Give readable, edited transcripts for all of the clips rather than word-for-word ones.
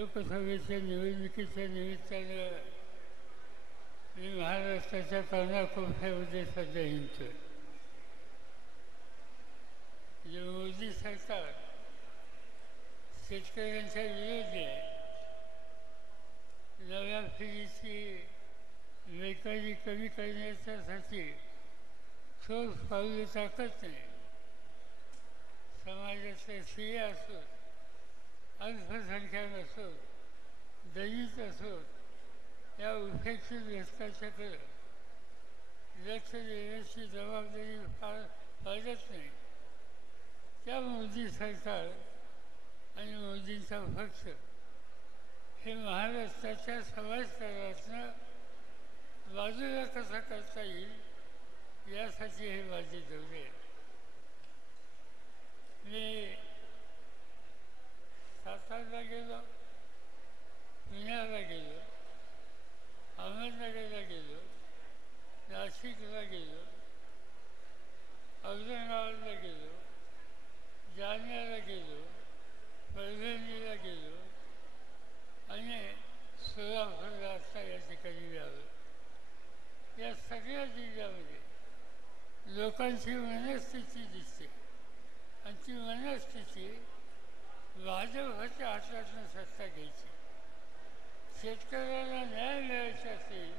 लोकसभेच्या निवडणुकीच्या निमित्तानं मी महाराष्ट्राच्या कानाकोपऱ्यामध्ये सध्या हिंडतोय. जे मोदी सरकार शेतकऱ्यांच्या विरोधी आहे, नव्या पिढीची बेकारी कमी करण्याच्यासाठी ठोस पावले टाकत नाही. समाजातल्या स्त्रिया असोत, अल्पसंख्याक असोत, दलित असोत, या उपेक्षित घटकाच्याकडे लक्ष देण्याची जबाबदारी पाळत नाही. त्या मोदी सरकार आणि मोदींचा पक्ष हे महाराष्ट्राच्या समाजकारणातनं बाजूला कसा करता येईल यासाठी हे माझे दौरे आहेत. मी सातारला गेलो, पुण्याला गेलो, अहमदनगरला गेलो, नाशिकला गेलो, औरंगाबादला गेलो, जालन्याला गेलो, परभणीला गेलो आणि सोलापूरला आता या ठिकाणी मिळालो. या सगळ्या जिल्ह्यामध्ये लोकांची मनस्थिती दिसते आणि ती मनस्थिती भाजपच्या हातातून सत्ता घ्यायची. शेतकऱ्याला न्याय मिळायचा असेल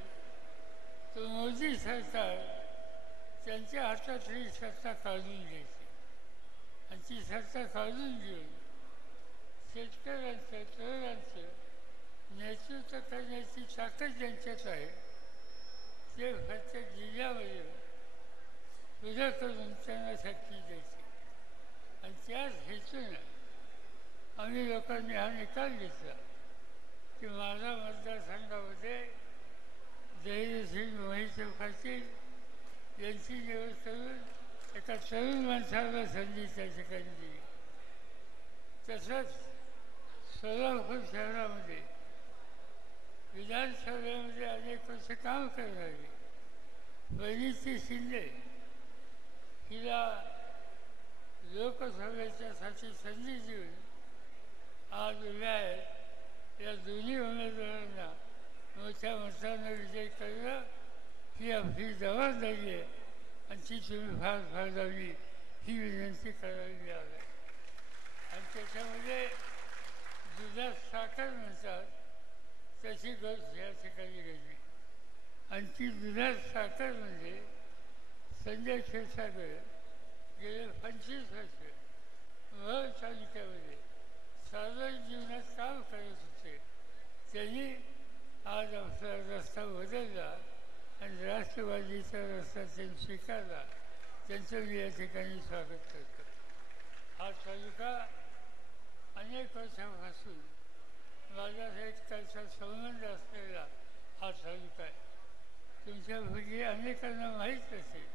तर मोदी सरकार त्यांच्या हातातली सत्ता काढून घ्यायची आणि ती सत्ता काढून घेऊन शेतकऱ्यांचं तरुणांचं नेतृत्व करण्याची ताकद ज्यांच्यात आहे ते प्रत्येक जिल्ह्यामध्ये उद्या करून त्यांना शक्ती द्यायची. आणि त्याच हेतूनं आम्ही लोकांनी हा निकाल घेतला की माझा मतदारसंघामध्ये धैर्यशील मोहिते पाटील यांची निवड करून एका तरुण माणसाला संधी त्या ठिकाणी दिली. तसंच सोलापूर शहरामध्ये विधानसभेमध्ये अनेक वर्ष काम करणारी वनिती शिंदे हिला लोकसभेच्यासाठी संधी देऊन आज उभ्या आहेत. या दोन्ही उमेदवारांना मोठ्या मतानं विजय करणं ही आपली जबाबदारी आहे आणि ती तुम्ही फार फाळावी ही विनंती करावी मिळाली. आणि त्याच्यामध्ये दुधात साखर म्हणतात तशी गोष्ट या ठिकाणी घडली. आणि ती दुधात साखर म्हणजे संजय क्षीरसागर गेले 25 वर्ष महड तालुक्यामध्ये सार्वजनिक जीवनात काम करत होते. त्यांनी आज आपला रस्ता बदलला आणि राष्ट्रवादीचा रस्ता त्यांनी स्वीकारला. त्यांचं मी या ठिकाणी स्वागत करतो. हा तालुका अनेक वर्षापासून माझा शेतकऱ्याचा संबंध असलेला हा तालुका आहे. तुमच्यापैकी अनेकांना माहीत असेल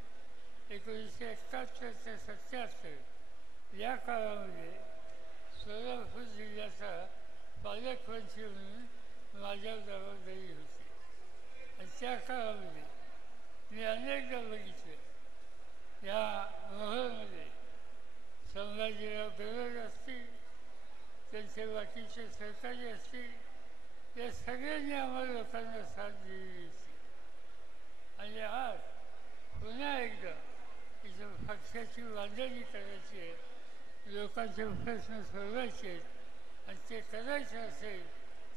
1971 ते 77 या काळामध्ये सोलापूर जिल्ह्याचा पालकमंत्री म्हणून माझ्यावर जबाबदारी होती. आणि त्या काळामध्ये मी अनेकदा बघितलं या मोहळमध्ये संभाजीराव गरड असतील, त्यांचे बाकीचे सहकारी असतील, या सगळ्यांनी आम्हाला लोकांना साथ दिलेली होती. आणि आज पुन्हा एकदा इथं पक्षाची बांधणी करायची आहे, लोकांचे प्रश्न सोडवायचे आहेत आणि ते करायचं असेल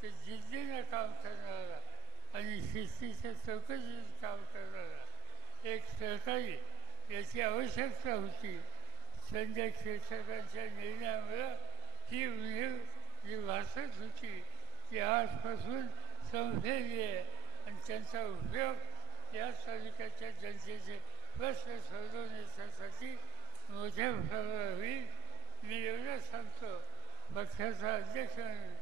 तर जिद्दीनं काम करणारा आणि शिस्तीच्या चौकशीत काम करणारा एक सहकारी याची आवश्यकता होती. संजय क्षीरसागरांच्या निर्णयामुळं ही उणीव जी भासत होती ती आजपासून संपलेली आहे आणि त्यांचा उपयोग या तालुक्याच्या जनतेचे प्रश्न सोडवण्यासाठी मोठ्या प्रमाणावर होईल. मी एवढंच सांगतो, पक्षाचा अध्यक्ष म्हणून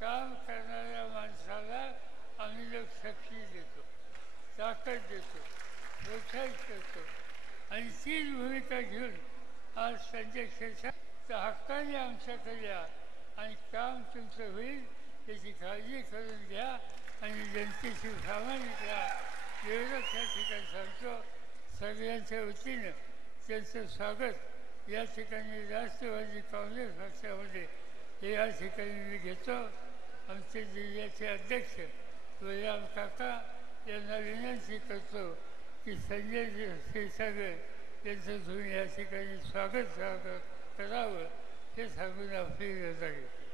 काम करणाऱ्या माणसाला आम्ही लोक शक्ती देतो, ताकद देतो, प्रोत्साहित करतो आणि तीच भूमिका घेऊन आज संजय क्षीरसागर हक्काने आमच्याकडे या आणि काम तुमचं होईल त्याची काळजी करून घ्या आणि जनतेशी प्रामाणिक राहा एवढंच या ठिकाणी सांगतो. सगळ्यांच्या वतीनं त्यांचं स्वागत या ठिकाणी राष्ट्रवादी काँग्रेस पक्षामध्ये हे या ठिकाणी मी घेतो. आमचे जिल्ह्याचे अध्यक्ष बलराम काका यांना विनंती करतो की संजय क्षीरसागर यांचं तुम्ही या ठिकाणी स्वागत करावं हे सांगून आपली रजा घेतो.